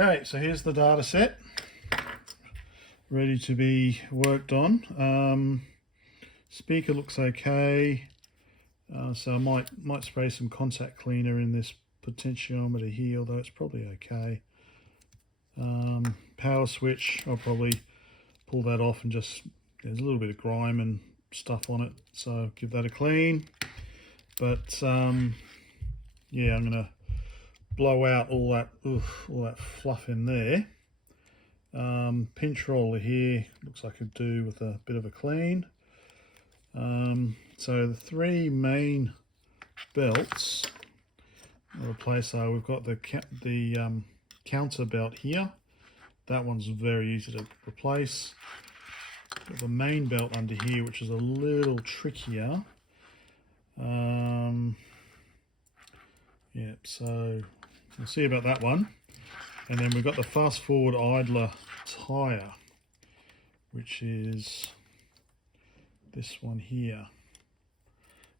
Okay, so here's the data set ready to be worked on. Speaker looks okay, so I might spray some contact cleaner in this potentiometer here, although it's probably okay. Power switch, I'll probably pull that off and just, there's a little bit of grime and stuff on it, so give that a clean. But yeah, I'm gonna blow out all that fluff in there. Pinch roller here looks like it'd do with a bit of a clean. So the three main belts I'll replace are, we've got the counter belt here. That one's very easy to replace. Got the main belt under here, which is a little trickier. Yeah, so we'll see about that one. And then we've got the fast forward idler tyre, which is this one here.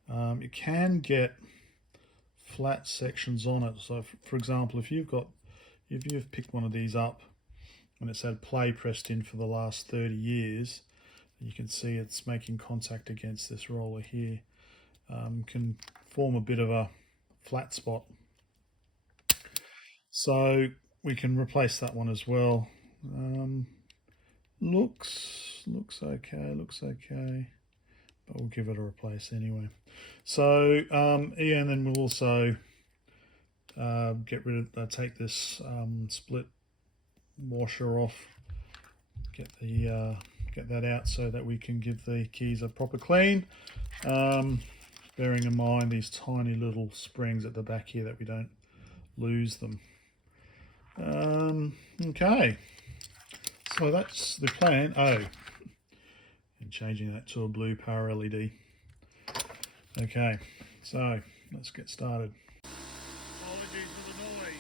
You can get flat sections on it. So for example, if you've picked one of these up and it's had play pressed in for the last 30 years, you can see it's making contact against this roller here. Can form a bit of a flat spot. So we can replace that one as well. Looks okay, but we'll give it a replace anyway. So yeah, and then we'll also take this split washer off, get that out so that we can give the keys a proper clean. Bearing in mind these tiny little springs at the back here, that we don't lose them. Okay, so that's the plan. Oh, and changing that to a blue power LED. Okay, so let's get started. Apologies for the noise.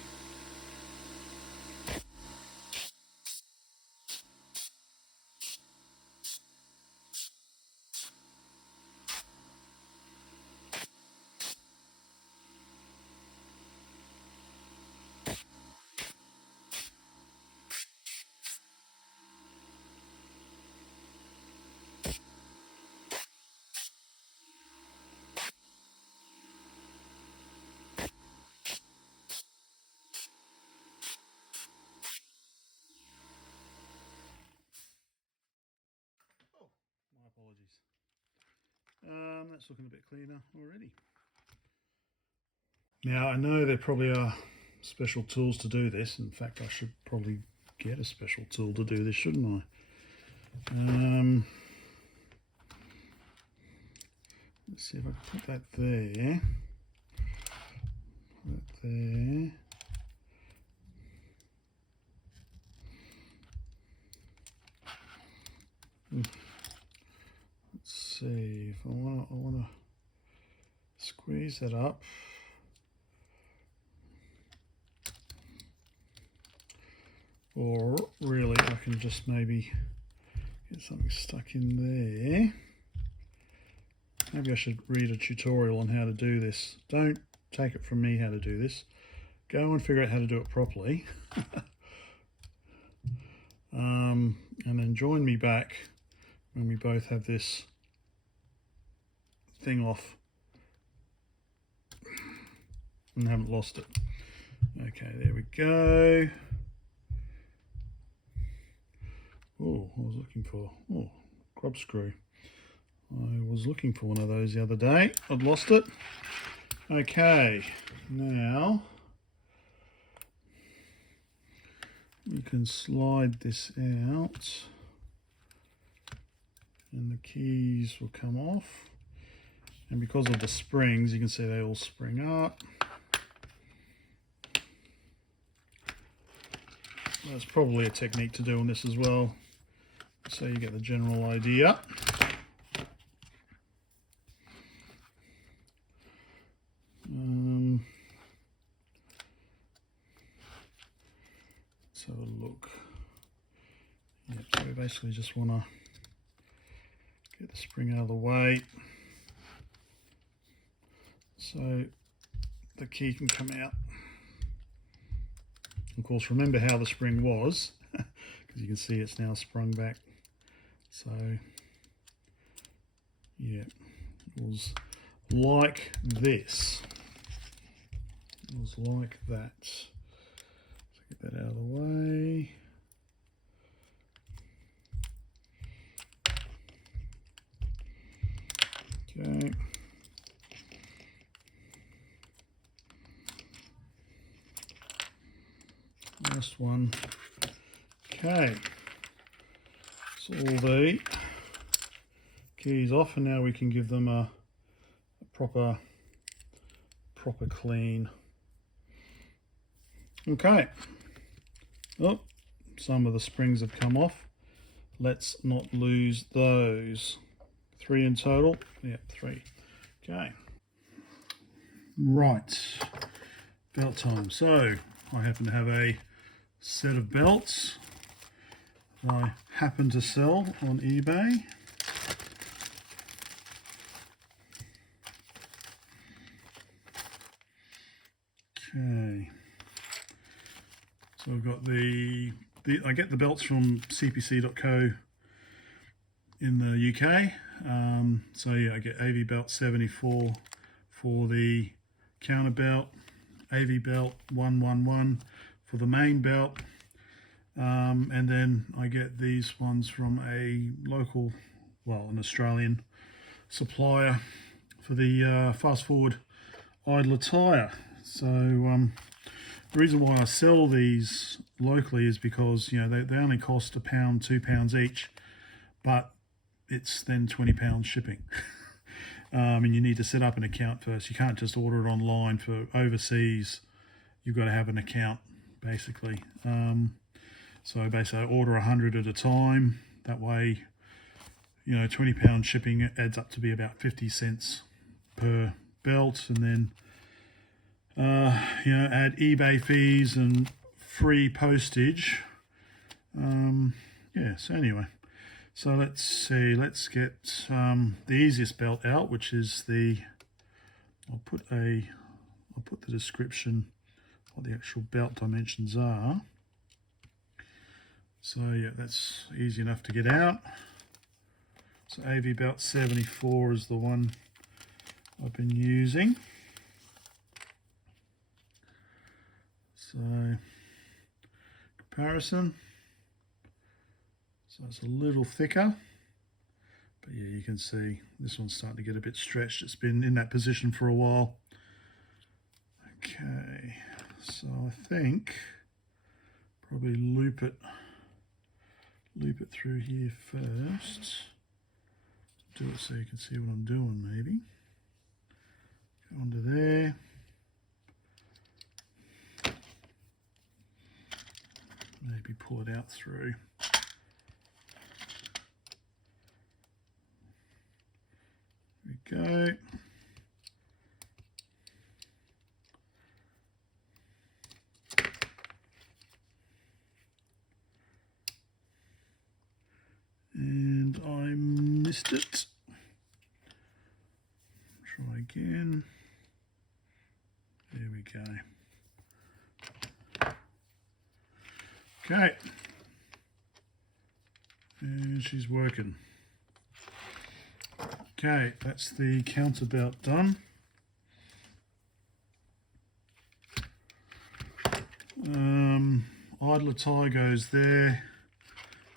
Apologies. That's looking a bit cleaner already. Now I know there probably are special tools to do this. In fact, I should probably get a special tool to do this, shouldn't I? Let's see if I can put that there. Put that there. Let's see if I want to squeeze that up. Or really, I can just maybe get something stuck in there. Maybe I should read a tutorial on how to do this. Don't take it from me how to do this. Go and figure out how to do it properly. And then join me back when we both have this thing off and haven't lost it. Okay, there we go. Oh, I was looking for, grub screw. I was looking for one of those the other day. I'd lost it. Okay, now you can slide this out and the keys will come off. And because of the springs, you can see they all spring up. That's probably a technique to do on this as well, so you get the general idea. Let's have a look. Yep, so we basically just want to get the spring out of the way so the key can come out Of course, remember how the spring was, because you can see it's now sprung back. So yeah, it was like this. It was like that. So get that out of the way. Okay. Last one. Okay. So all the keys off, and now we can give them a proper clean. Okay. Oh, some of the springs have come off. Let's not lose those. 3 in total. Yeah, 3. Okay. Right. Belt time. So I happen to have a set of belts I happen to sell on eBay. Okay. So I've got I get the belts from CPC464 in the UK. So yeah, I get AV belt 74 for the counter belt, AV belt 111 for the main belt, and then I get these ones from a local, well, an Australian supplier for the fast forward idler tyre. So the reason why I sell these locally is because, you know, they only cost £1, £2 each, but it's then £20 shipping. And you need to set up an account first. You can't just order it online. For overseas, you've got to have an account, basically. So basically I order 100 at a time. That way, you know, £20 shipping adds up to be about 50 cents per belt, and then you know, add eBay fees and free postage. Yeah, so anyway, so let's see, let's get the easiest belt out, which is the, I'll put the description, what the actual belt dimensions are. So yeah, that's easy enough to get out. So AV belt 74 is the one I've been using. So comparison, so it's a little thicker, but yeah, you can see this one's starting to get a bit stretched. It's been in that position for a while. Okay, so I think probably loop it through here first. Do it so you can see what I'm doing, maybe. Go under there. Maybe pull it out through. There we go. And I missed it. Try again. There we go. Okay, and she's working. Okay, that's the counter belt done. Idler tie goes there,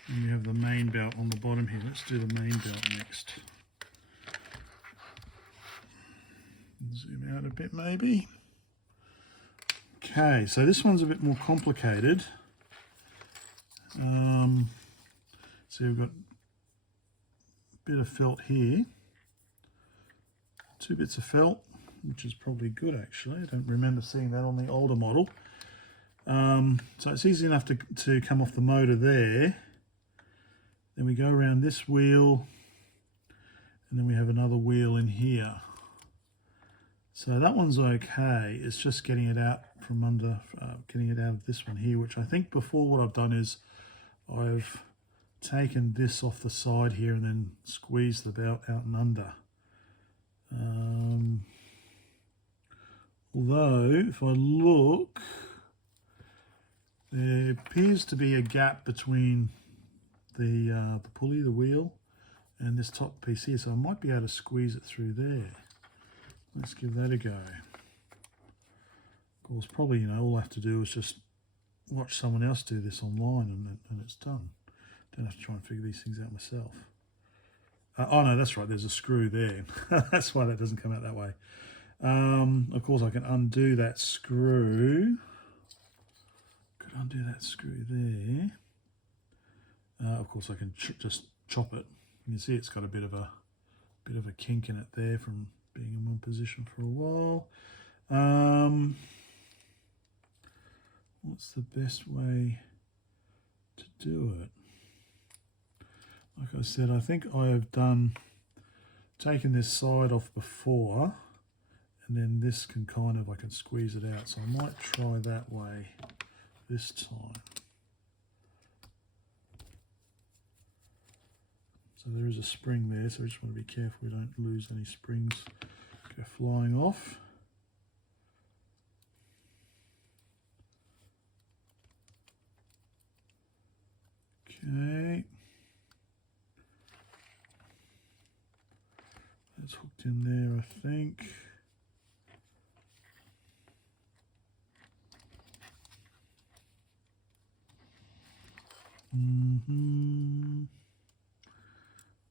and you have the main belt on the bottom here. Let's do the main belt next. Zoom out a bit maybe. Okay, so this one's a bit more complicated. So we've got a bit of felt here, 2 bits of felt, which is probably good actually. I don't remember seeing that on the older model. So it's easy enough to come off the motor there. Then we go around this wheel, and then we have another wheel in here. So that one's okay. It's just getting it out from under, getting it out of this one here, which I think before what I've done is I've taken this off the side here and then squeezed the belt out and under. Although if I look, There appears to be a gap between the pulley, the wheel, and this top piece here, so I might be able to squeeze it through there. Let's give that a go. Of course, probably, you know, all I have to do is just watch someone else do this online and it's done. Don't have to try and figure these things out myself. Oh no, that's right, there's a screw there. That's why that doesn't come out that way. Of course, I can undo that screw. Could undo that screw there. Of course, I can just chop it. You can see it's got a bit of a kink in it there from being in one position for a while. What's the best way to do it? Like I said, I think I have taken this side off before, and then this can kind of, I can squeeze it out. So I might try that way this time. So there is a spring there, so I just want to be careful we don't lose any springs go flying off. Okay. That's hooked in there, I think.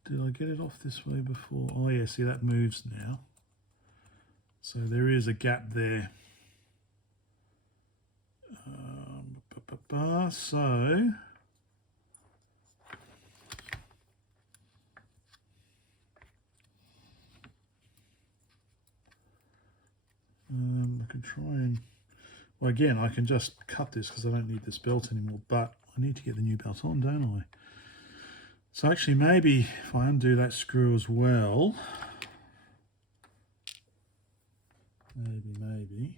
Did I get it off this way before? Oh yeah, see that moves now. So there is a gap there. So I can try and, well, again, I can just cut this because I don't need this belt anymore, but I need to get the new belt on, don't I? So actually, maybe if I undo that screw as well, maybe.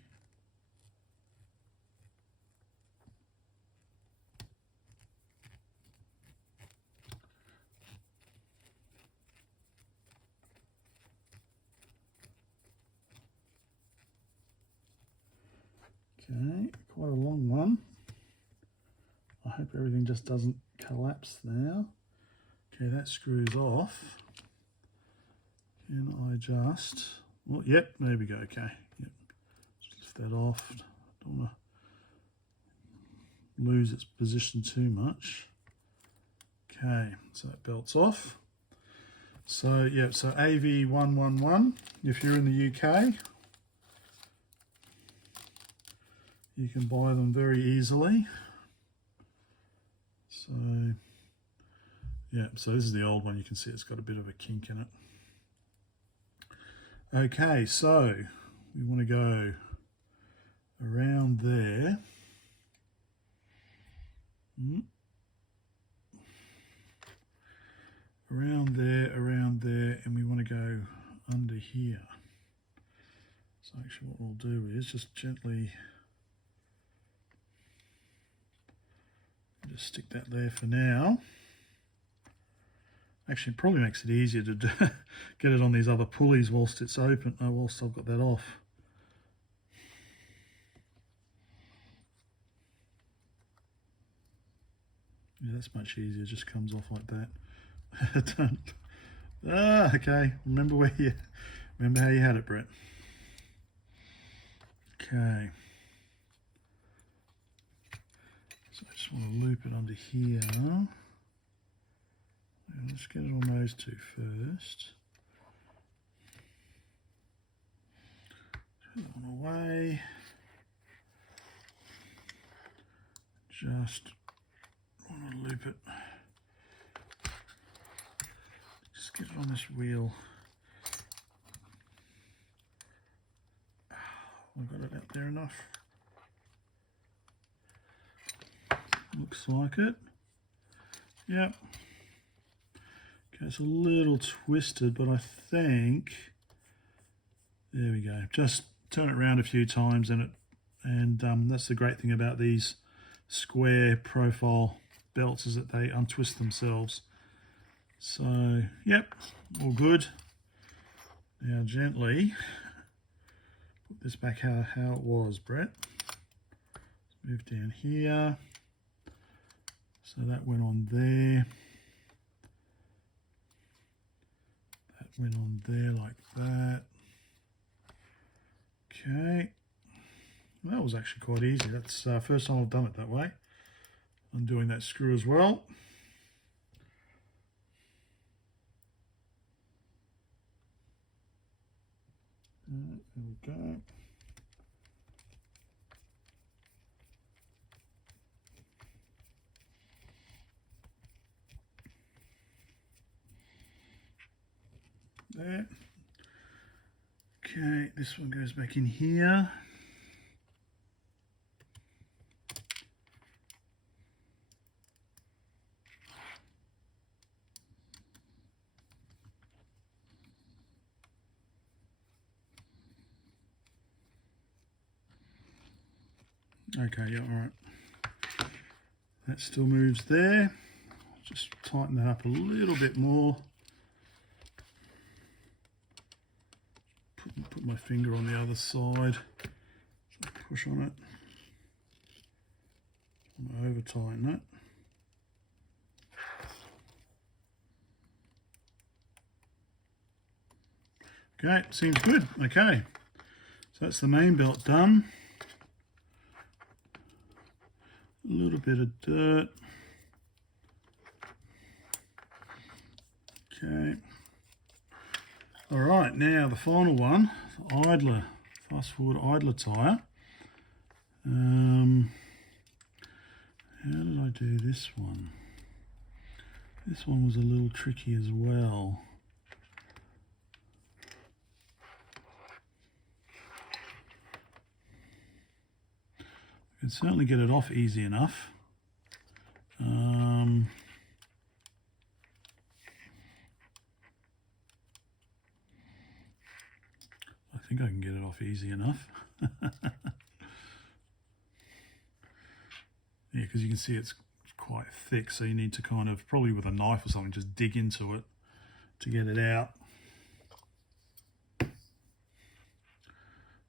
Okay, quite a long one. I hope everything just doesn't collapse now. Okay, that screws off. Can I just, well, yep, there we go, okay. Yep. Just lift that off. Don't want to lose its position too much. Okay, so that belt's off. So, yeah, so AV111, if you're in the UK, you can buy them very easily. So, yeah, so this is the old one. You can see it's got a bit of a kink in it. Okay, so we want to go around there. Around there, and we want to go under here. So actually what we'll do is just gently just stick that there for now. Actually, it probably makes it easier to get it on these other pulleys whilst it's open, whilst I've got that off. Yeah, that's much easier, it just comes off like that. Okay, remember how you had it, Brett. Okay. So I just want to loop it under here. Let's get it on those two first. Turn that one away. Just want to loop it. Just get it on this wheel. I've got it out there enough. Looks like it. Yep. Okay, it's a little twisted, but I think, there we go. Just turn it around a few times and that's the great thing about these square profile belts, is that they untwist themselves. So, yep, all good. Now gently put this back how it was, Brett. Move down here. So that went on there. That went on there like that. Okay. Well, that was actually quite easy. That's the first time I've done it that way. Undoing that screw as well. There we go. There. Okay, this one goes back in here. Okay, yeah, all right. That still moves there. Just tighten that up a little bit more. Put my finger on the other side. Just push on it. Over tighten it. Okay, seems good. Okay, so that's the main belt done. A little bit of dirt. Okay. All right, now the final one, the idler, fast forward idler tyre. How did I do this one? This one was a little tricky as well. I can certainly get it off easy enough. I think I can get it off easy enough. Yeah, because you can see it's quite thick, so you need to kind of, probably with a knife or something, just dig into it to get it out.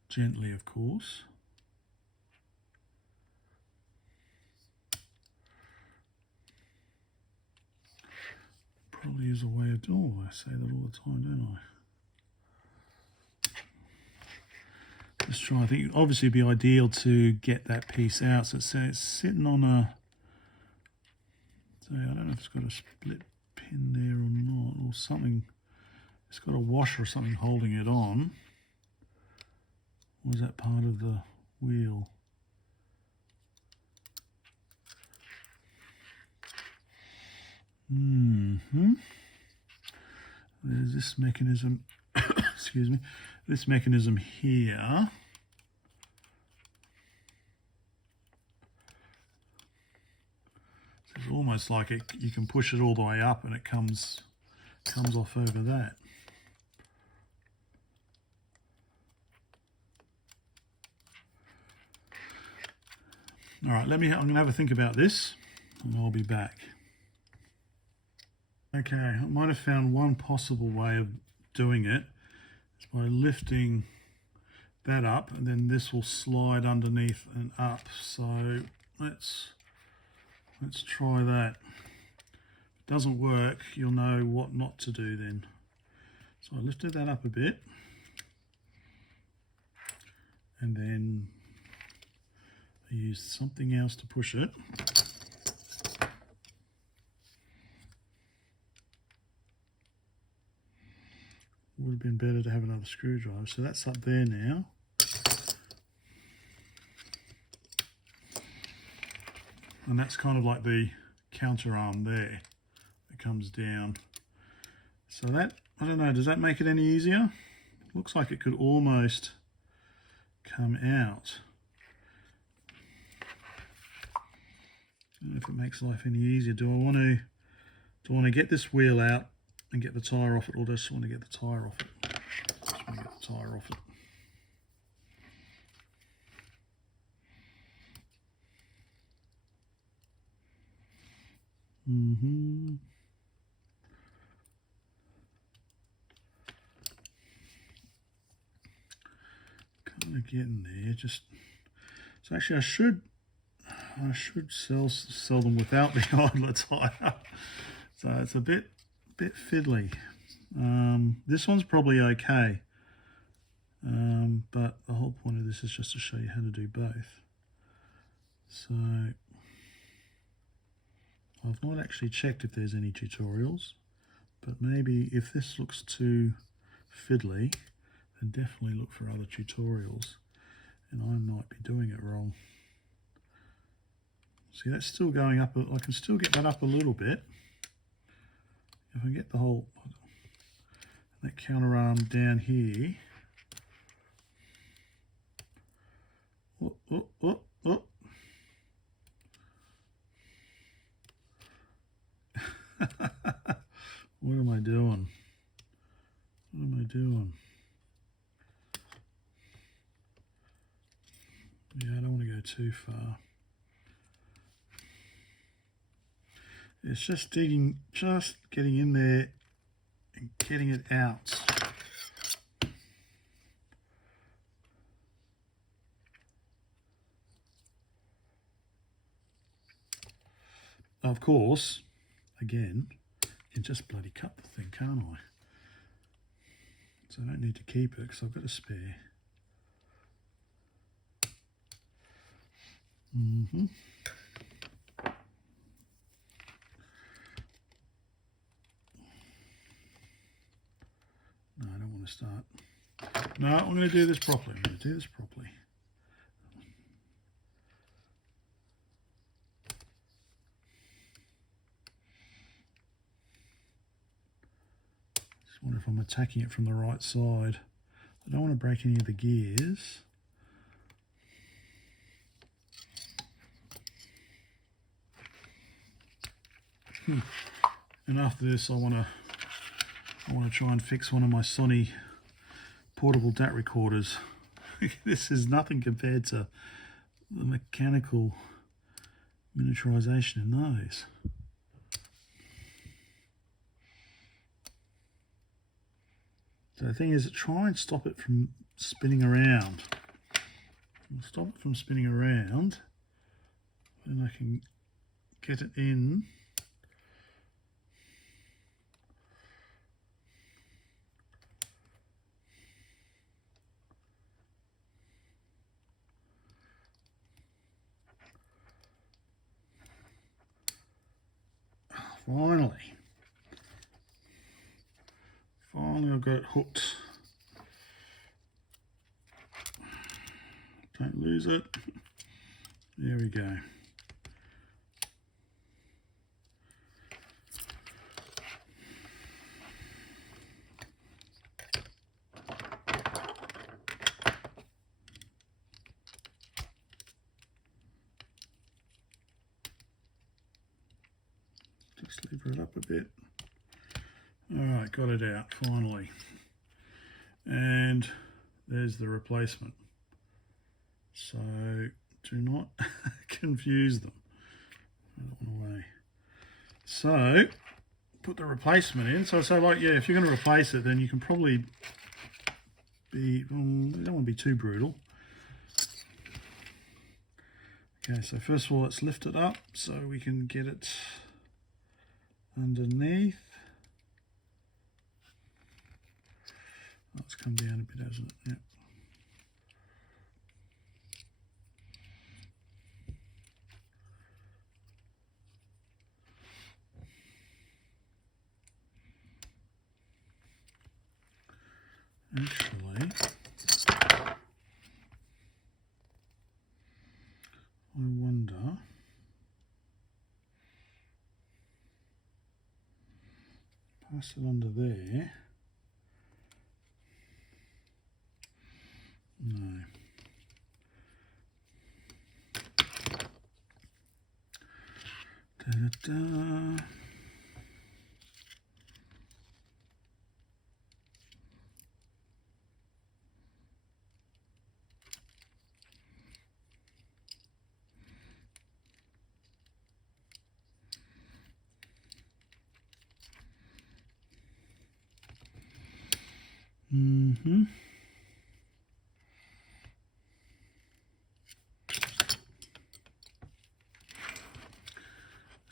Gently, of course. Probably is a way of doing it. I say that all the time, don't I? Just try, I think obviously it'd be ideal to get that piece out. So it's sitting on a, so I don't know if it's got a split pin there or not, or something. It's got a washer or something holding it on. Or is that part of the wheel? There's this mechanism, excuse me, this mechanism here. It's almost like it, you can push it all the way up and it comes off over that. All right, I'm going to have a think about this and I'll be back. Okay, I might have found one possible way of doing it. It's by lifting that up and then this will slide underneath and up. So let's try that. If it doesn't work, you'll know what not to do then. So I lifted that up a bit and then I used something else to push it. Would have been better to have another screwdriver. So that's up there now. And that's kind of like the counter arm there that comes down. So that, I don't know, does that make it any easier? Looks like it could almost come out. I don't know if it makes life any easier. Do I want to get this wheel out and get the tyre off it, or just want to get the tyre off it? Just want to get the tyre off it. Kind of getting there. Just so actually, I should I should sell them without the idler tyre. So it's a bit fiddly. This one's probably okay. But the whole point of this is just to show you how to do both. So I've not actually checked if there's any tutorials, but maybe if this looks too fiddly, then definitely look for other tutorials, and I might be doing it wrong. See, that's still going up. I can still get that up a little bit. If I get the whole, that counter arm down here. Oh, oh, oh, oh. What am I doing? What am I doing? Yeah, I don't want to go too far. It's just digging, just getting in there and getting it out. Of course, again, you can just bloody cut the thing, can't I? So I don't need to keep it because I've got a spare. No, I don't want to start. No, I'm going to do this properly. I'm going to do this properly. Just wonder if I'm attacking it from the right side. I don't want to break any of the gears. And after this, I want to try and fix one of my Sony portable DAT recorders. This is nothing compared to the mechanical miniaturization in those. So the thing is, try and stop it from spinning around. I'll stop it from spinning around, and I can get it in. Finally I've got it hooked. Don't lose it. There we go. Just lever it up a bit. Alright, got it out finally. And there's the replacement. So do not confuse them. I don't want away. So put the replacement in. So like, yeah, if you're going to replace it, then you can probably be, you don't want to be too brutal. Okay, so first of all, let's lift it up so we can get it underneath. Oh, it's come down a bit, hasn't it? Yep. Actually, I wonder, pass it under there. No. Da-da-da.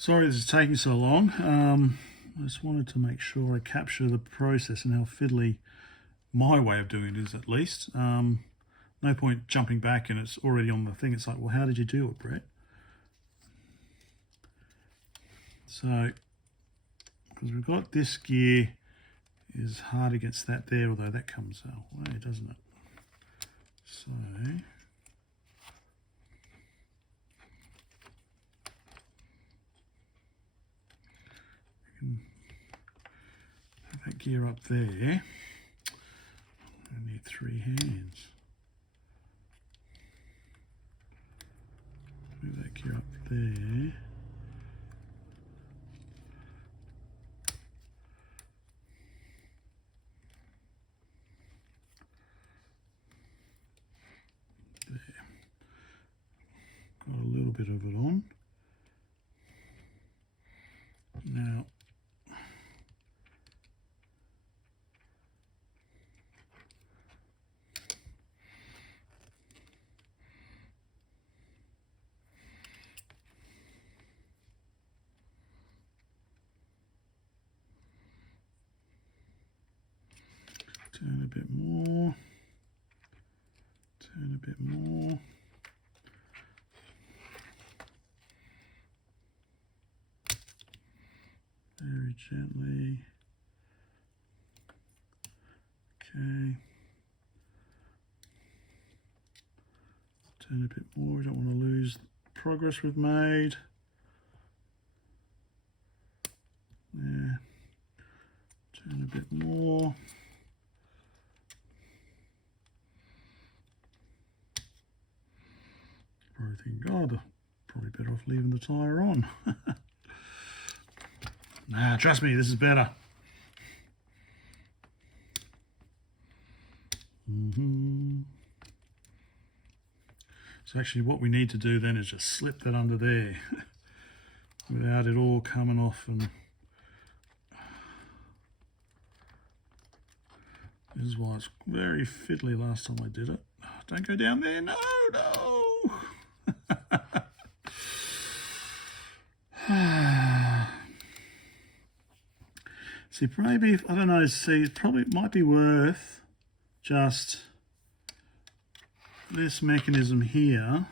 Sorry this is taking so long. I just wanted to make sure I capture the process and how fiddly my way of doing it is, at least. No point jumping back and it's already on the thing. It's like, well, how did you do it, Brett? So, because we've got this gear is hard against that there, although that comes away, doesn't it? So, we can have that gear up there. I need 3 hands. Move that gear up there. Got a little bit of it on. Now, turn a bit more, turn a bit more. Very gently. Okay. Turn a bit more. We don't want to lose the progress we've made. There. Turn a bit more. Probably think, God, probably better off leaving the tyre on. Nah, trust me, this is better. So actually what we need to do then is just slip that under there without it all coming off. And this is why it's very fiddly last time I did it. Don't go down there, no, no. See, maybe, I don't know, see, it probably might be worth just this mechanism here.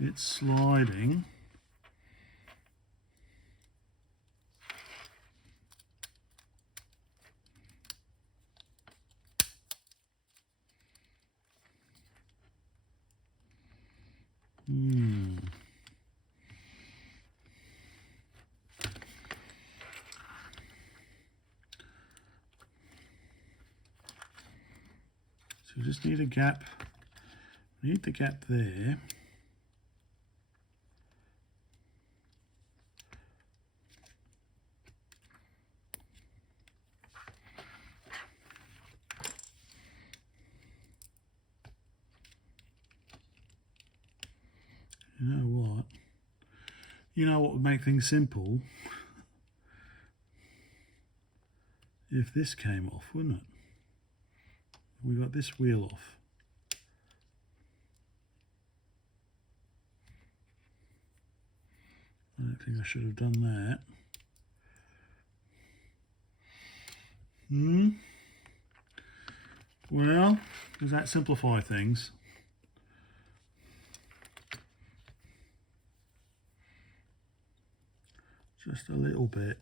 It's sliding. So we just need a gap. We need the gap there. You know what? You know what would make things simple? If this came off, wouldn't it? We got this wheel off. I don't think I should have done that. Well, does that simplify things? Just a little bit.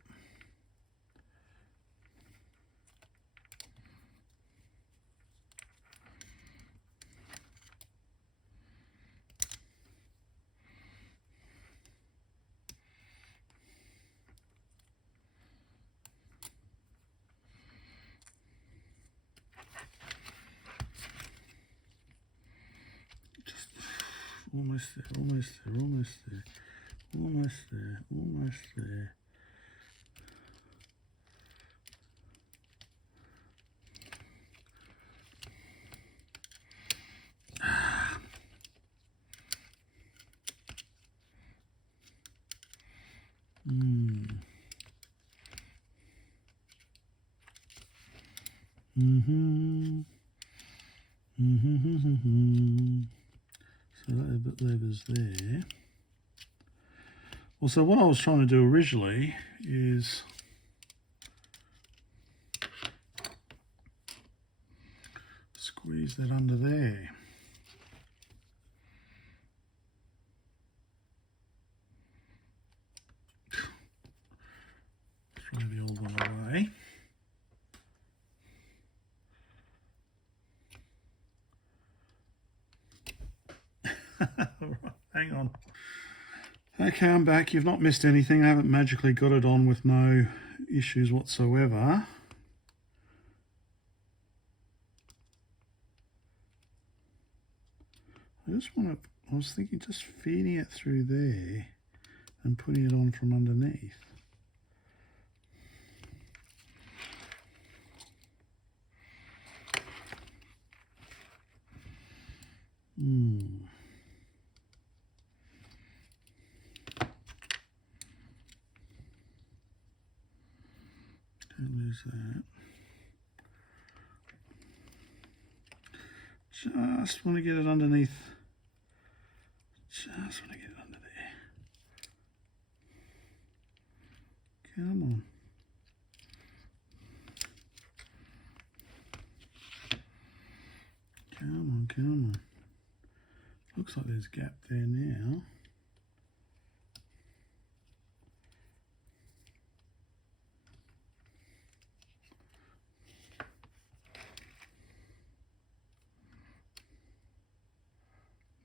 Just almost there, almost there, almost there, almost there, almost there. So that lever's there. Well, so what I was trying to do originally is squeeze that under there. Throw the old one away. Right, hang on. Okay, I'm back. You've not missed anything. I haven't magically got it on with no issues whatsoever. I was thinking just feeding it through there and putting it on from underneath. Don't lose that. Just want to get it underneath. Just want to get it under there. Come on. Come on, come on. Looks like there's a gap there now.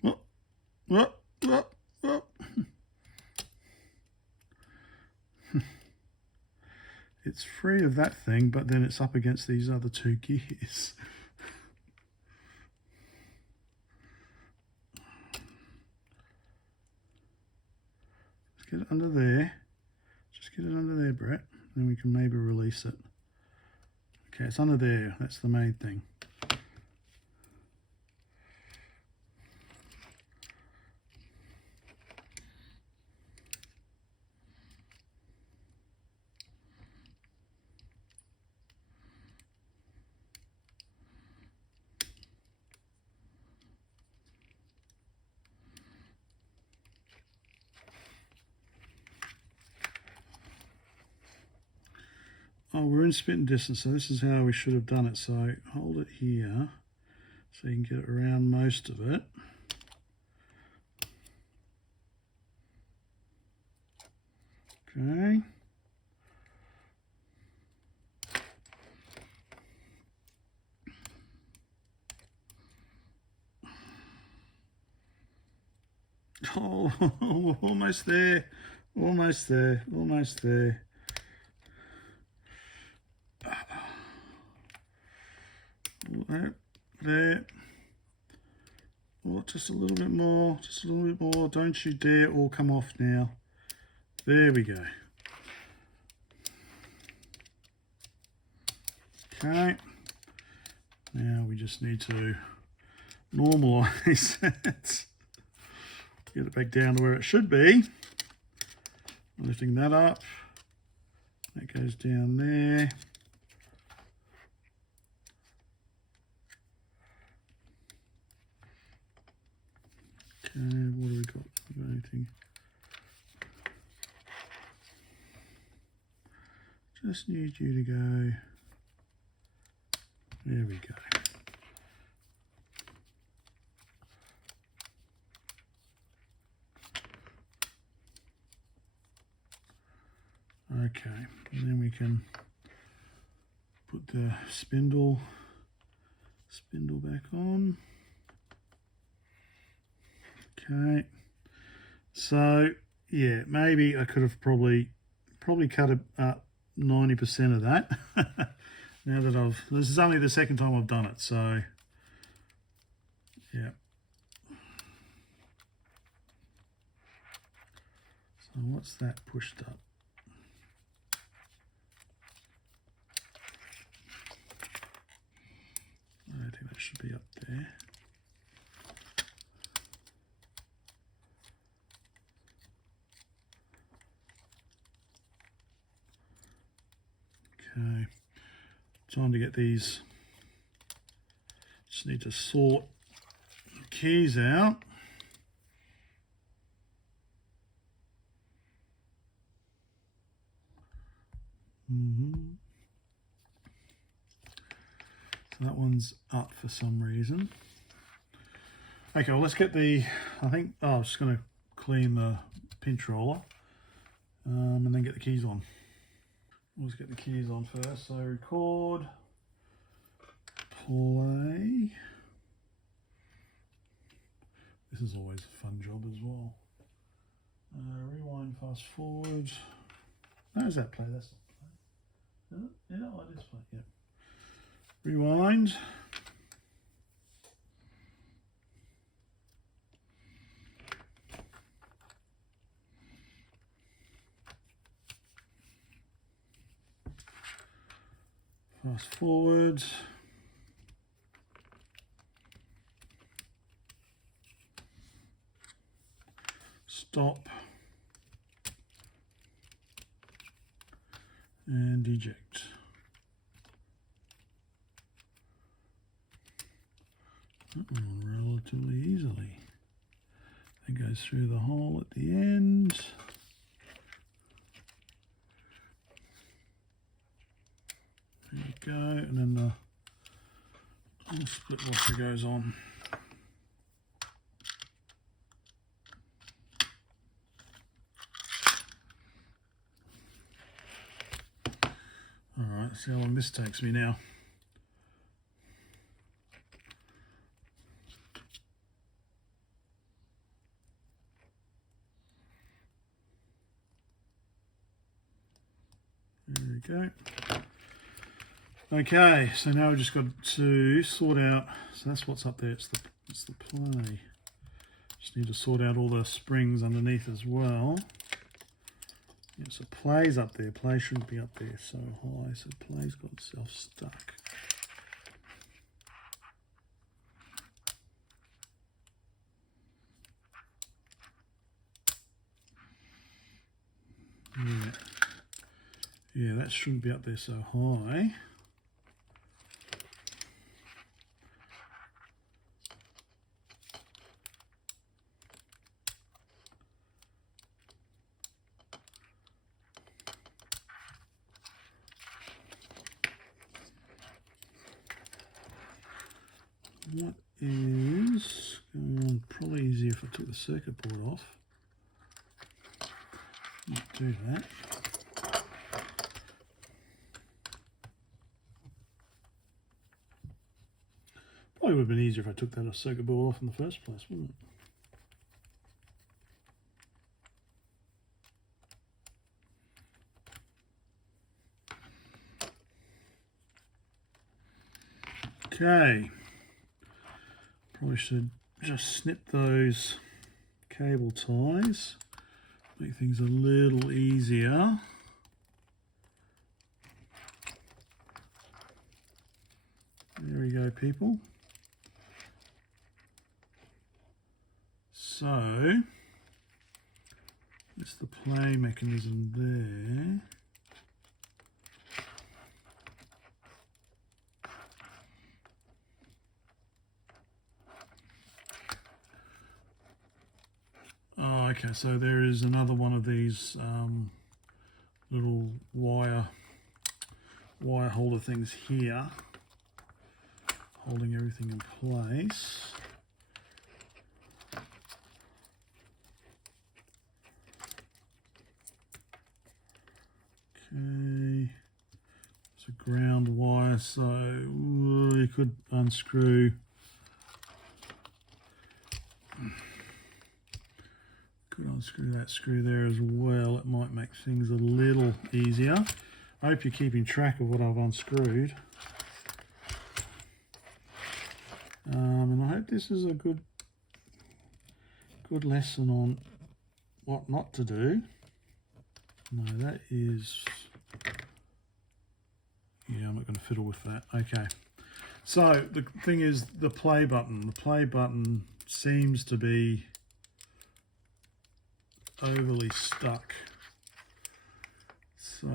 Oh. It's free of that thing, but then it's up against these other two gears. Let's get it under there. Just get it under there, Brett. Then we can maybe release it. Okay, it's under there. That's the main thing. Oh, we're in spit and distance, so this is how we should have done it. So hold it here so you can get it around most of it. Okay. Oh, almost there, almost there, almost there. There. Oh, just a little bit more, just a little bit more. Don't you dare all come off now. There we go. Okay. Now we just need to normalize it. Get it back down to where it should be. Lifting that up. That goes down there. Okay, what do we got? Anything? Just need you to go. There we go. Okay, and then we can put the spindle back on. Okay, so yeah, maybe I could have probably cut up 90% of that. Now that this is only the second time I've done it, so yeah. So what's that pushed up? I think that should be up there. Okay, time to get these. Just need to sort the keys out. So that one's up for some reason. Okay, well let's get the, I'm just going to clean the pinch roller and then get the keys on. Let's get the keys on first. So record, play. This is always a fun job as well. Rewind, fast forward. How's that play? That's not play. Is it? Yeah, oh, it is play. Yeah. Rewind. Fast forward. Stop. And eject. That one relatively easily. It goes through the hole at the end. There you go, and then the split washer goes on. Alright, let's see how long this takes me now. There we go. Okay, so now we've just got to sort out, so that's what's up there, it's the play. Just need to sort out all the springs underneath as well. Yeah, so play's up there, play shouldn't be up there so high, so play's got itself stuck. Yeah, that shouldn't be up there so high. What is going on? Probably easier if I took the circuit board off. Not do that. Probably would have been easier if I took that circuit board off in the first place, wouldn't it? Okay. Probably should just snip those cable ties, make things a little easier. There we go, people. So, it's the play mechanism there. Oh, okay, so there is another one of these little wire holder things here, holding everything in place. Okay, it's a ground wire, so you could unscrew. Could unscrew that screw there as well. It might make things a little easier. I hope you're keeping track of what I've unscrewed. And I hope this is a good lesson on what not to do. No, that is... Yeah, I'm not going to fiddle with that. Okay. So the thing is the play button. The play button seems to be overly stuck. So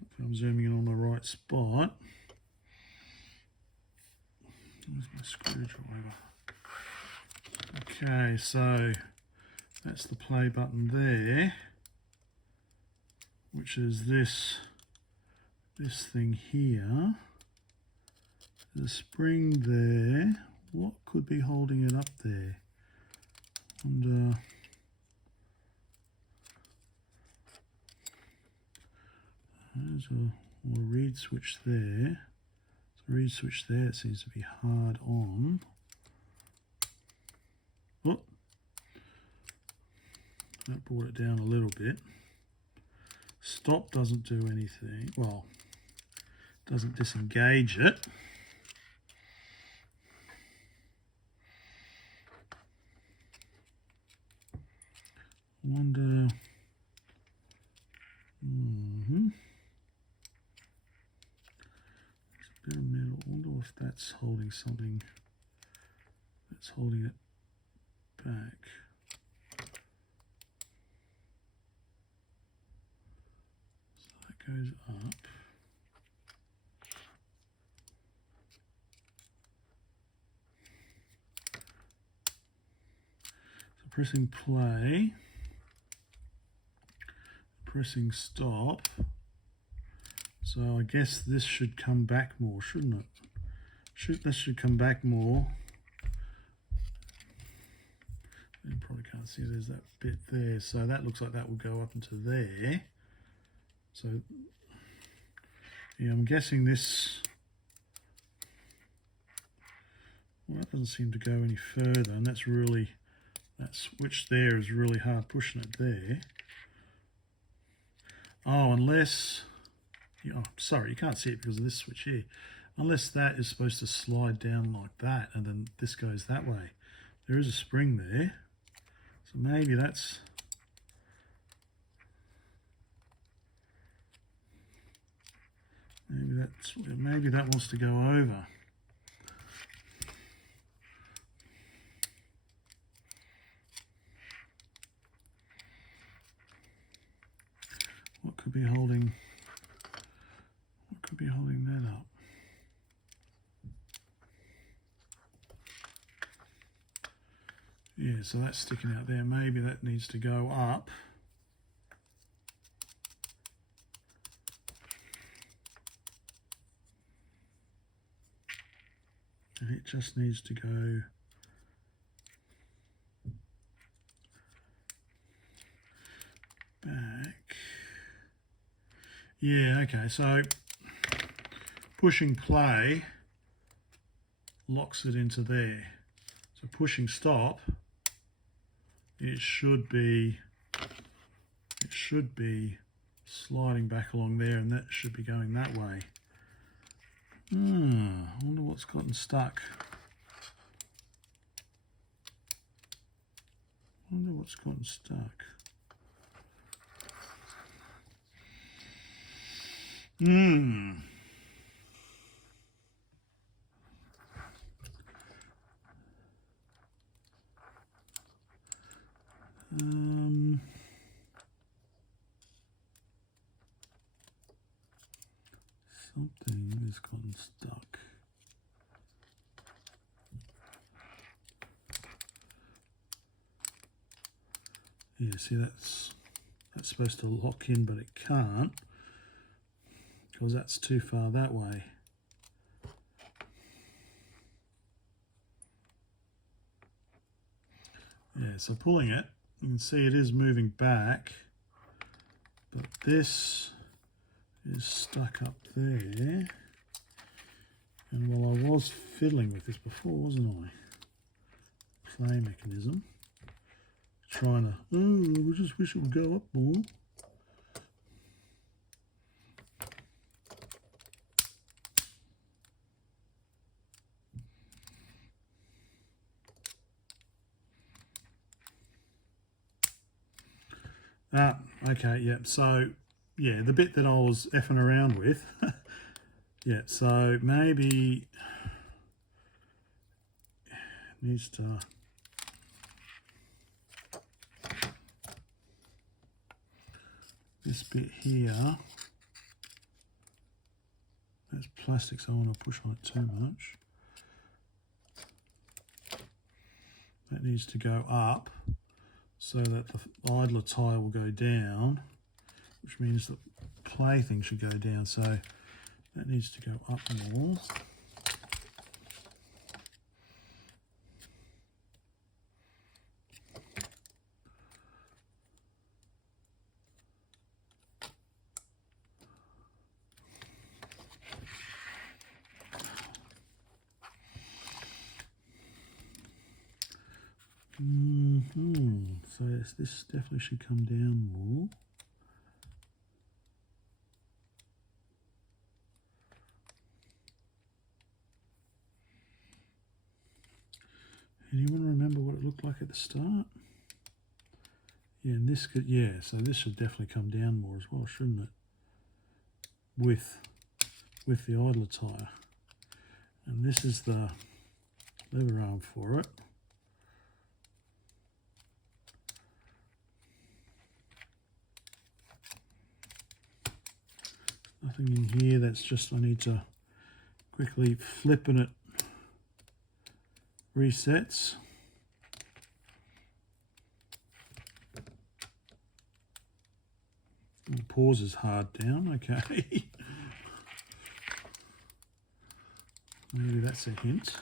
if I'm zooming in on the right spot, where's my screwdriver? Okay, so that's the play button there. which is this thing here. There's a spring there. What could be holding it up there? And there's a reed switch there. So reed switch there, it seems to be hard on. Oh, that brought it down a little bit. Stop doesn't do anything. Well, doesn't disengage it. I wonder. There's a bit of metal. I wonder if that's holding something. That's holding it back. So that goes up. So pressing play. Pressing stop, so I guess this should come back more, shouldn't it? This should come back more. You probably can't see there's that bit there, so that looks like that will go up into there. So yeah, I'm guessing this, well, that doesn't seem to go any further, and that's really, that switch there is really hard pushing it there. Oh, unless, oh, sorry, you can't see it because of this switch here. Unless that is supposed to slide down like that and then this goes that way. There is a spring there. So maybe that's, maybe that wants to go over. What could be holding that up? Yeah, so that's sticking out there. Maybe that needs to go up. And it just needs to go back. Yeah, okay, so pushing play locks it into there. So pushing stop, it should be sliding back along there, and that should be going that way. I wonder what's gotten stuck. Something has gotten stuck. Yeah, see, that's supposed to lock in, but it can't because that's too far that way. Yeah, so pulling it, you can see it is moving back, but this is stuck up there. And while I was fiddling with this before, wasn't I? Play mechanism. Trying to, we just wish it would go up more. Okay, yeah, so, yeah, the bit that I was effing around with, yeah, so maybe it needs to, this bit here, that's plastic, so I don't want to push on it too much. That needs to go up so that the idler tyre will go down, which means the play thing should go down, so that needs to go up more. So this definitely should come down more. Anyone remember what it looked like at the start? Yeah, and this could, yeah, so this should definitely come down more as well, shouldn't it? With the idler tyre. And this is the lever arm for it. Nothing in here, that's just, I need to quickly flip and it resets. And pauses hard down, okay. Maybe that's a hint.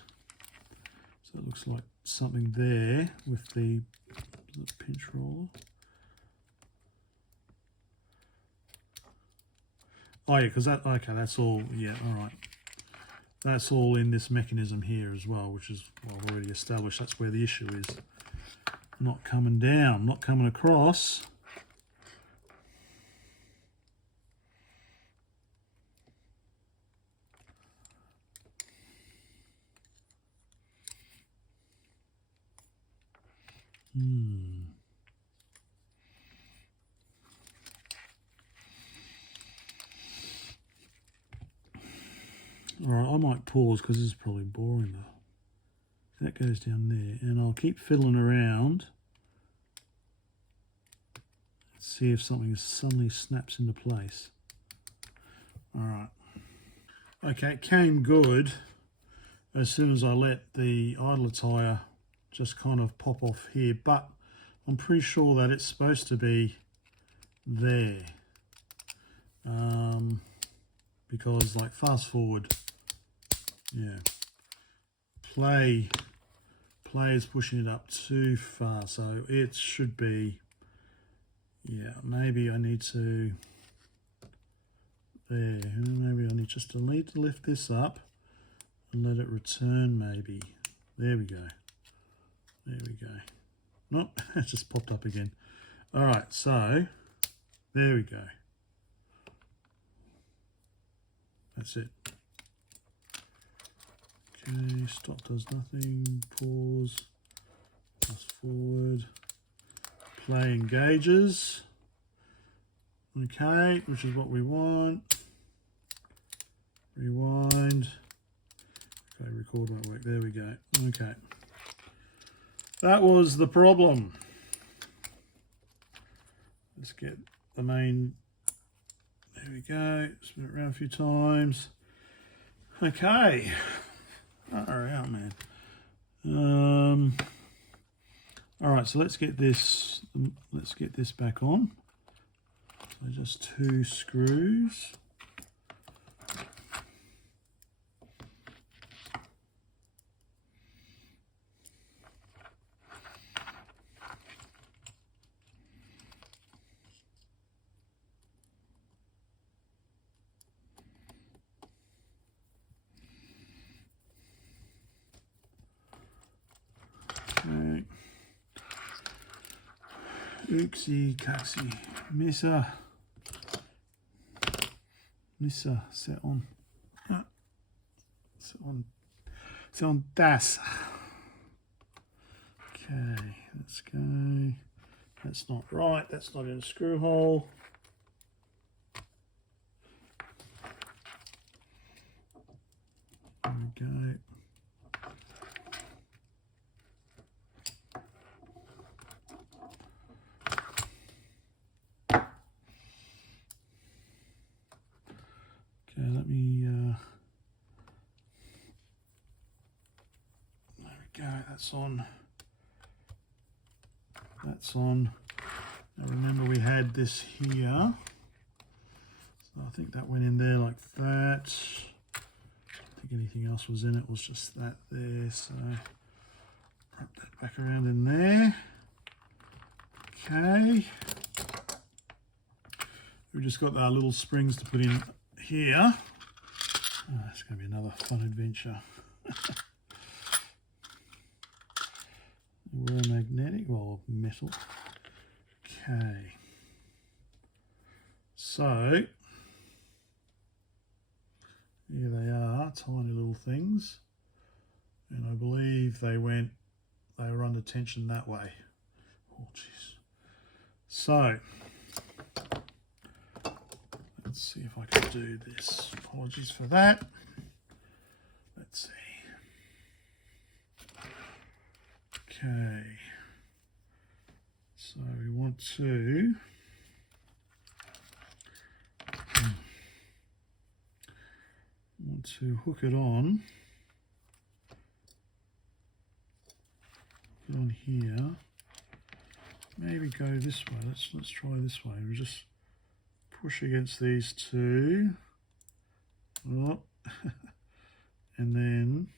So it looks like something there with the pinch roller. Oh yeah, because that, okay, that's all, yeah, all right. That's all in this mechanism here as well, which is, well, I've already established that's where the issue is. Not coming down, not coming across. Alright, I might pause because this is probably boring though. That goes down there, and I'll keep fiddling around. See if something suddenly snaps into place. Alright. Okay, it came good as soon as I let the idler tyre just kind of pop off here, but I'm pretty sure that it's supposed to be there. Because like fast forward, yeah, play is pushing it up too far, so it should be, yeah, maybe I need to, there, maybe I need just to lift this up and let it return maybe. There we go. There we go. Nope, it just popped up again. All right, so there we go. That's it. Okay, stop does nothing. Pause. Fast forward. Play engages. Okay, which is what we want. Rewind. Okay, record won't work. There we go. Okay. That was the problem. Let's get the main. There we go. Spin it around a few times. Okay. Alright, man. All right, so let's get this. Let's get this back on. So just 2 screws. Okay. Oopsie kaxie. Missa, set on das. Okay, let's go. That's not right, that's not in a screw hole. There we go. Okay, let me, there we go, that's on. That's on. Now remember we had this here. So I think that went in there like that. I don't think anything else was in it, was just that there. So wrap that back around in there. Okay. We've just got our little springs to put in here. Oh, it's going to be another fun adventure. We're magnetic, well, metal. Okay. So, here they are, tiny little things. And I believe they were under tension that way. Oh, jeez. So, let's see if I can do this. Apologies for that. Let's see. Okay. So we want to hook it on. Hook it on here. Maybe go this way. Let's try this way. We just push against these two. Oh. And then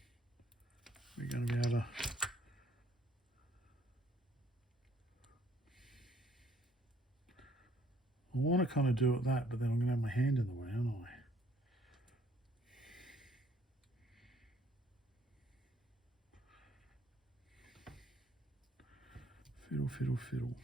we're going to be able to I want to kind of do it that, but then I'm going to have my hand in the way, aren't I? Fiddle, fiddle, fiddle.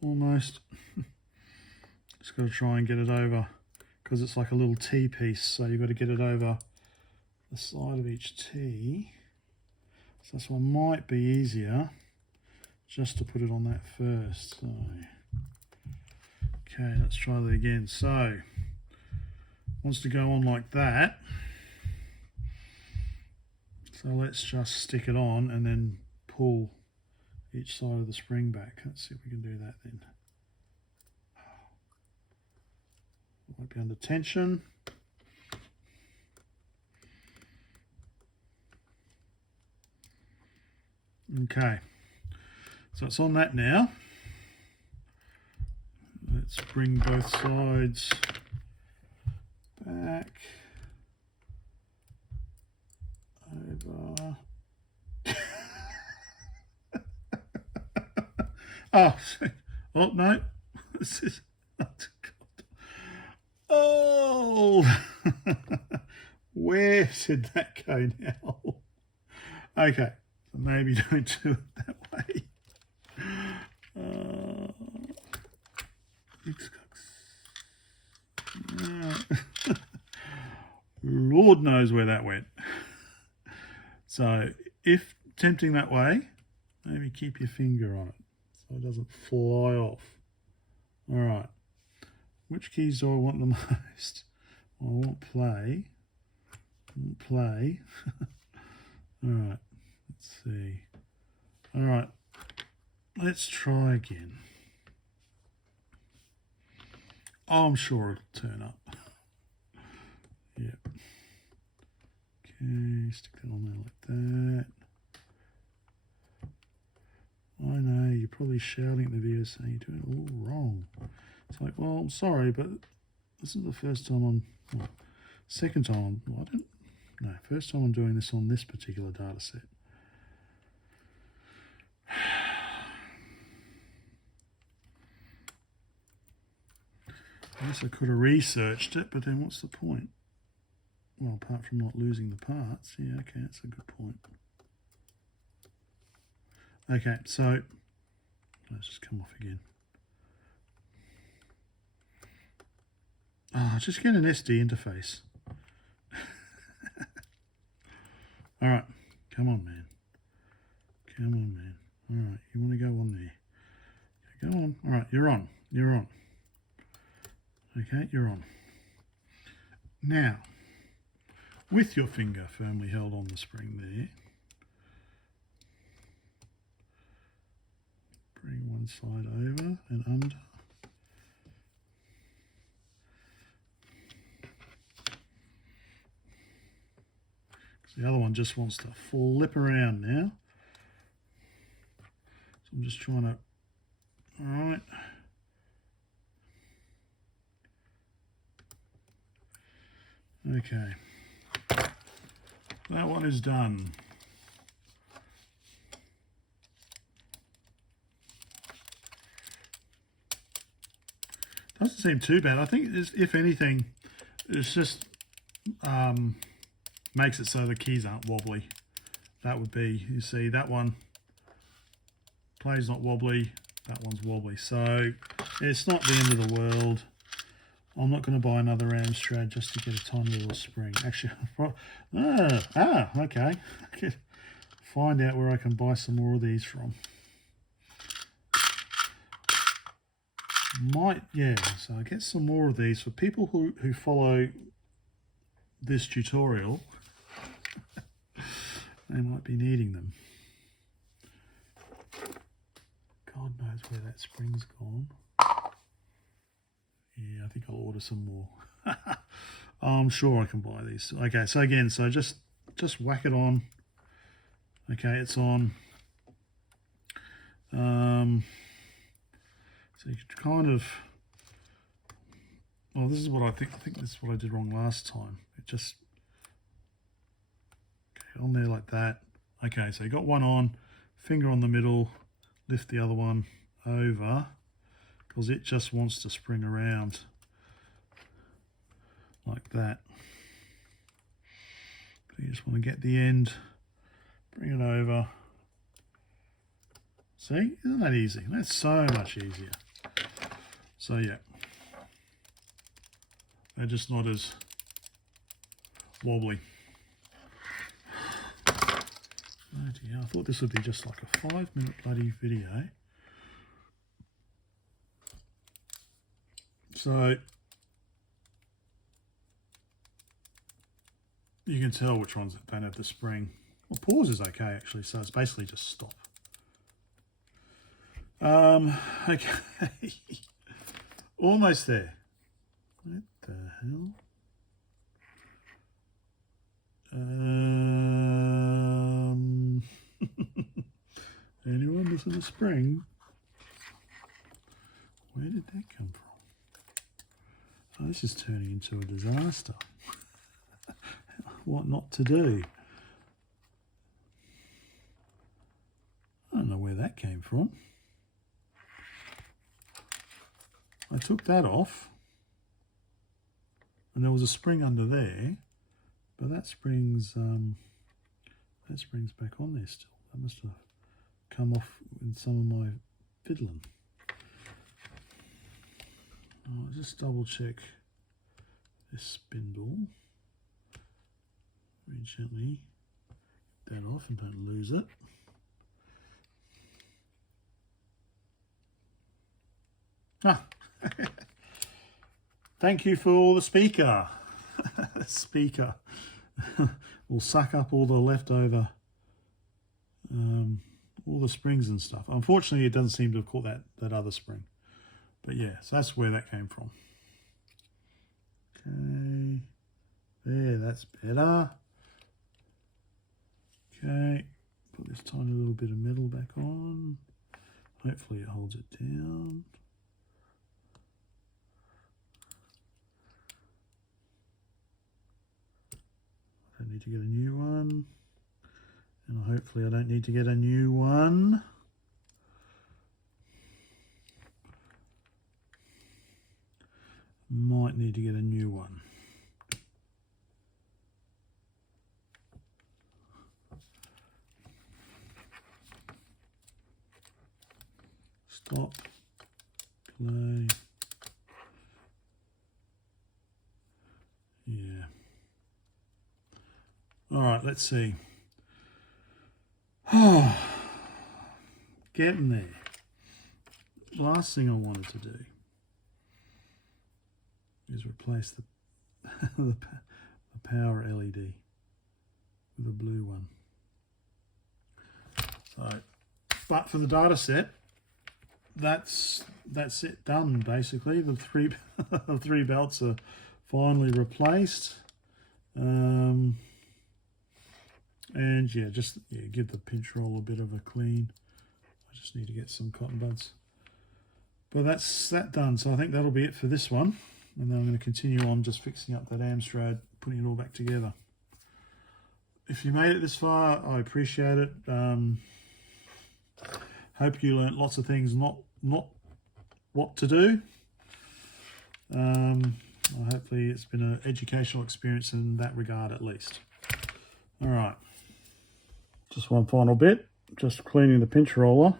Almost. Just got to try and get it over, because it's like a little T piece, so you've got to get it over the side of each T. So this one might be easier just to put it on that first. So, okay, let's try that again. So, wants to go on like that. So let's just stick it on and then pull each side of the spring back. Let's see if we can do that then. It might be under tension. Okay, so it's on that now. Let's bring both sides back. Over. Oh no, this is oh, where did that go now? Okay, so maybe don't do it that way. Lord knows where that went. So if tempting that way, maybe keep your finger on it so it doesn't fly off. All right, which keys do I want the most? Well, I want play. I want play. All right, let's see. All right, let's try again. Oh, I'm sure it'll turn up. Yep. Okay, stick that on there like that. I know, you're probably shouting at the video saying you're doing it all wrong. It's like, well, I'm sorry, but this is the first time second time, first time I'm doing this on this particular data set. I guess I could have researched it, but then what's the point? Well, apart from not losing the parts. Yeah, okay, that's a good point. Okay, so let's just come off again. Just get an SD interface. All right, come on, man. Come on, man. All right, you want to go on there. Okay, go on. All right, you're on. You're on. Okay, you're on. Now, with your finger firmly held on the spring there, bring one side over and under. The other one just wants to flip around now. So I'm just trying to, all right. Okay, that one is done. Doesn't seem too bad. I think it's, if anything, it's just makes it so the keys aren't wobbly. That would be, you see, that one play's not wobbly, that one's wobbly. So it's not the end of the world. I'm not going to buy another Amstrad just to get a tiny little spring. Actually, okay. I could find out where I can buy some more of these from. So I get some more of these for people who follow this tutorial. They might be needing them. God knows where that spring's gone. Yeah, I think I'll order some more. I'm sure I can buy these. Okay, so again, so just whack it on. Okay, it's on. So you can kind of, well, this is what I think this is what I did wrong last time. It just, okay, on there like that. Okay, so you got one on, finger on the middle, lift the other one over, because it just wants to spring around like that. So you just want to get the end, bring it over. See, isn't that easy? That's so much easier. So yeah, they're just not as wobbly. Oh dear, I thought this would be just like a 5-minute bloody video. So you can tell which ones don't have the spring. Well, pause is okay actually, so it's basically just stop. Okay. Almost there. What the hell? Anyone missing a spring? Where did that come from? Oh, this is turning into a disaster. What not to do? I don't know where that came from. I took that off, and there was a spring under there, but that spring's back on there still. That must have come off in some of my fiddling. I'll just double check this spindle. Very gently get that off and don't lose it. Ah. Thank you for the speaker. Speaker will suck up all the leftover, all the springs and stuff. Unfortunately, it doesn't seem to have caught that other spring. But yeah, so that's where that came from. Okay, there, that's better. Okay, put this tiny little bit of metal back on. Hopefully it holds it down. I don't need to get a new one, and hopefully I don't need to get a new one. Might need to get a new one. Stop, play. Yeah. All right, let's see. Oh, getting there. Last thing I wanted to do is replace the the power LED with the blue one. So, but for the data set, that's it done basically. The three the three belts are finally replaced. And yeah, just give the pinch roll a bit of a clean. I just need to get some cotton buds. But that's that done. So I think that'll be it for this one. And then I'm going to continue on just fixing up that Amstrad, putting it all back together. If you made it this far, I appreciate it. Hope you learnt lots of things, not what to do. Hopefully it's been an educational experience in that regard at least. All right. Just one final bit, just cleaning the pinch roller.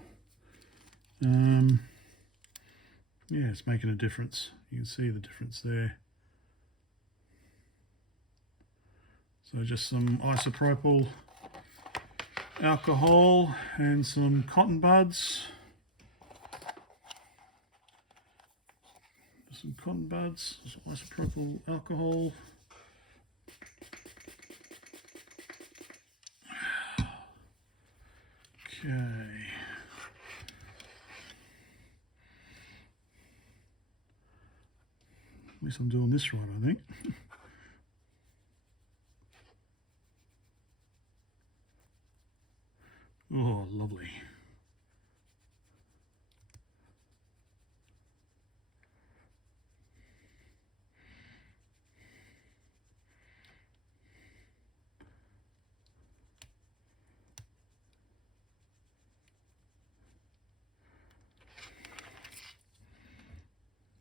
Yeah, it's making a difference. You can see the difference there. So just some isopropyl alcohol and some cotton buds. Some cotton buds, some isopropyl alcohol. Okay. At least I'm doing this right, I think. Oh, lovely.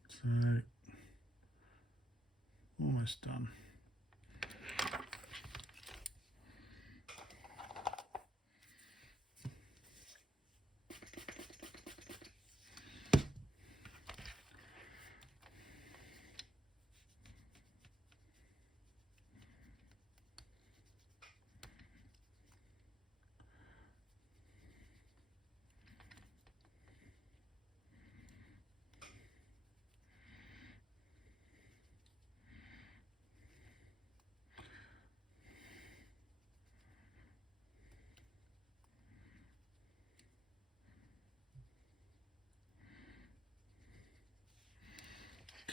So, almost done.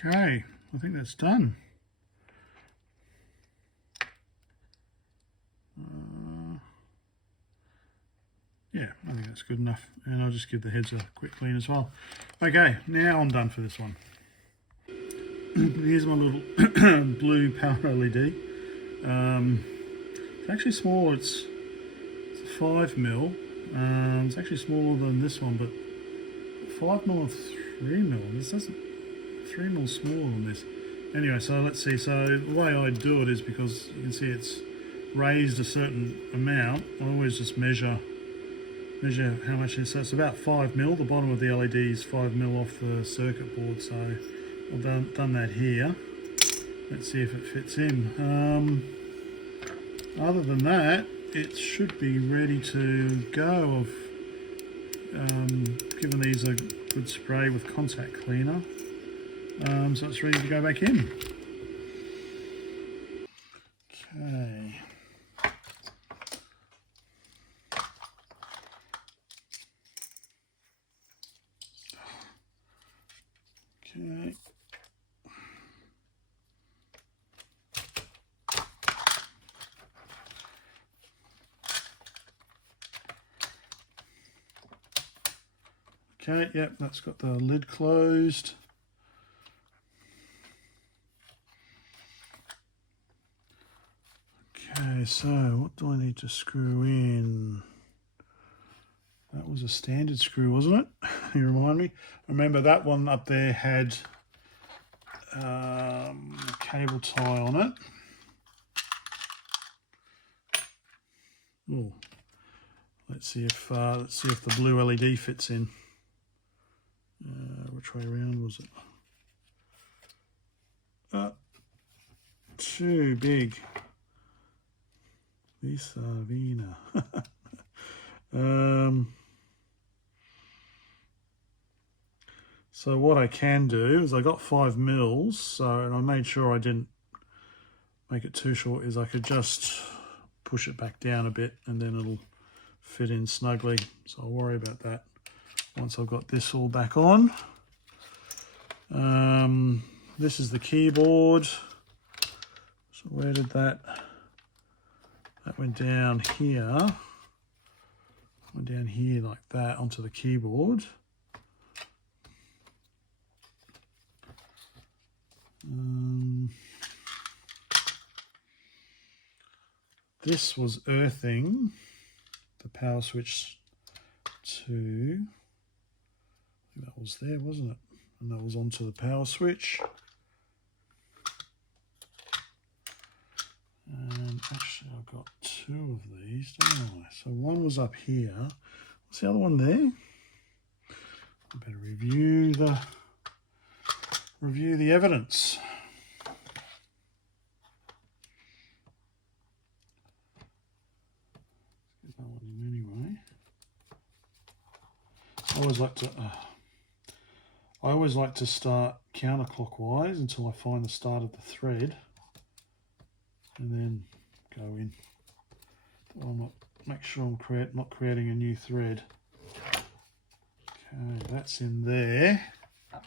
Okay, I think that's done. Yeah, I think that's good enough. And I'll just give the heads a quick clean as well. Okay, now I'm done for this one. Here's my little blue power LED. It's actually small, it's 5mm. It's actually smaller than this one, but 5mm and 3mm. This doesn't, 3mm smaller than this. Anyway, so let's see. So the way I do it is, because you can see it's raised a certain amount, I always just measure how much it is. So it's about 5mm. The bottom of the LED is 5mm off the circuit board. So I've done that here. Let's see if it fits in. Other than that, it should be ready to go. I've given these a good spray with contact cleaner. So it's ready to go back in. Okay. Okay. Okay, yep, that's got the lid closed. Okay, so what do I need to screw in? That was a standard screw, wasn't it? You remind me? Remember that one up there had a cable tie on it. Oh, let's see if the blue LED fits in. Which way around was it? Too big. Lisa Vina. So what I can do is I got 5mm, so and I made sure I didn't make it too short is I could just push it back down a bit and then it'll fit in snugly. So I'll worry about that once I've got this all back on. This is the keyboard. So where did that went down here. Went down here like that onto the keyboard. This was earthing the power switch to, I think that was there, wasn't it? And that was onto the power switch. And actually I've got two of these, don't I? So one was up here. What's the other one there? I better review the evidence. Let's get that one in anyway. I always like to start counterclockwise until I find the start of the thread, and then go in. Make sure I'm not creating a new thread. Okay, that's in there. I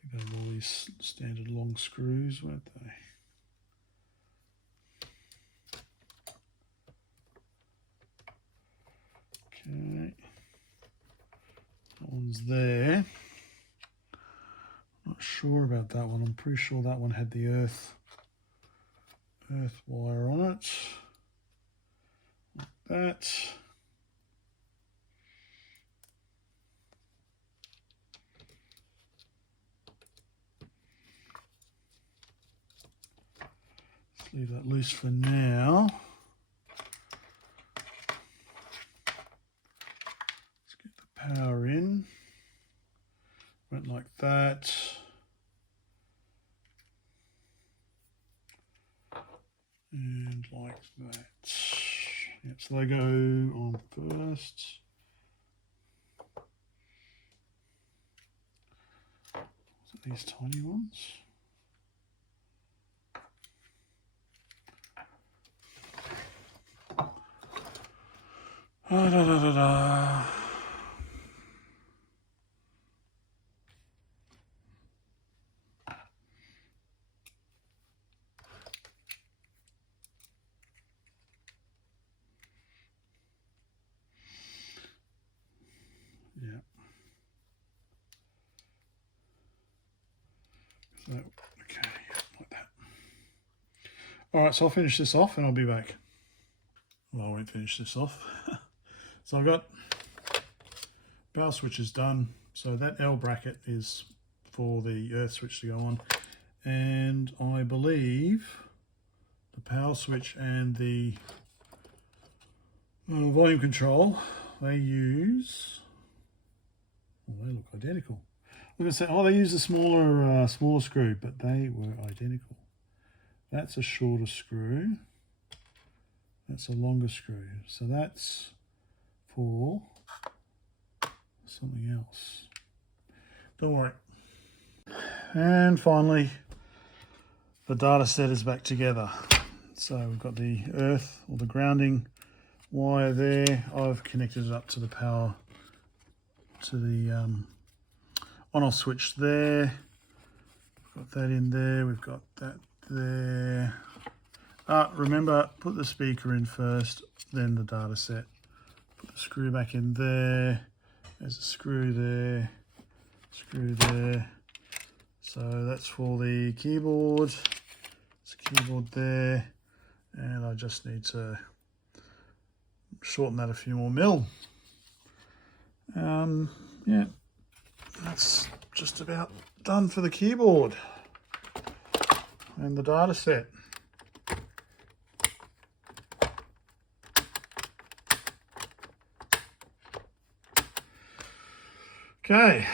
think they were all these standard long screws, weren't they? Okay, that one's there. Not sure about that one. I'm pretty sure that one had the earth wire on it. Like that. Let's leave that loose for now. Let's get the power in. Went like that. And like that. Yep, so they go on first. Was it these tiny ones? Da, da, da, da, da. Yeah. So, okay, like that. All right, so I'll finish this off and I'll be back. Well, I won't finish this off. So I've got power switches done. So that L bracket is for the earth switch to go on. And I believe the power switch and the volume control, they use, oh, they look identical. I was going to say, oh, they use a smaller screw, but they were identical. That's a shorter screw. That's a longer screw. So that's for something else. Don't worry. And finally, the data set is back together. So we've got the earth or the grounding wire there. I've connected it up to the power, to the on-off switch there. We've got that in there. We've got that there. Remember, put the speaker in first, then the data set. Put the screw back in there. There's a screw there, screw there. So that's for the keyboard. There's a keyboard there. And I just need to shorten that a few more mil. Yeah, that's just about done for the keyboard and the data set. Okay.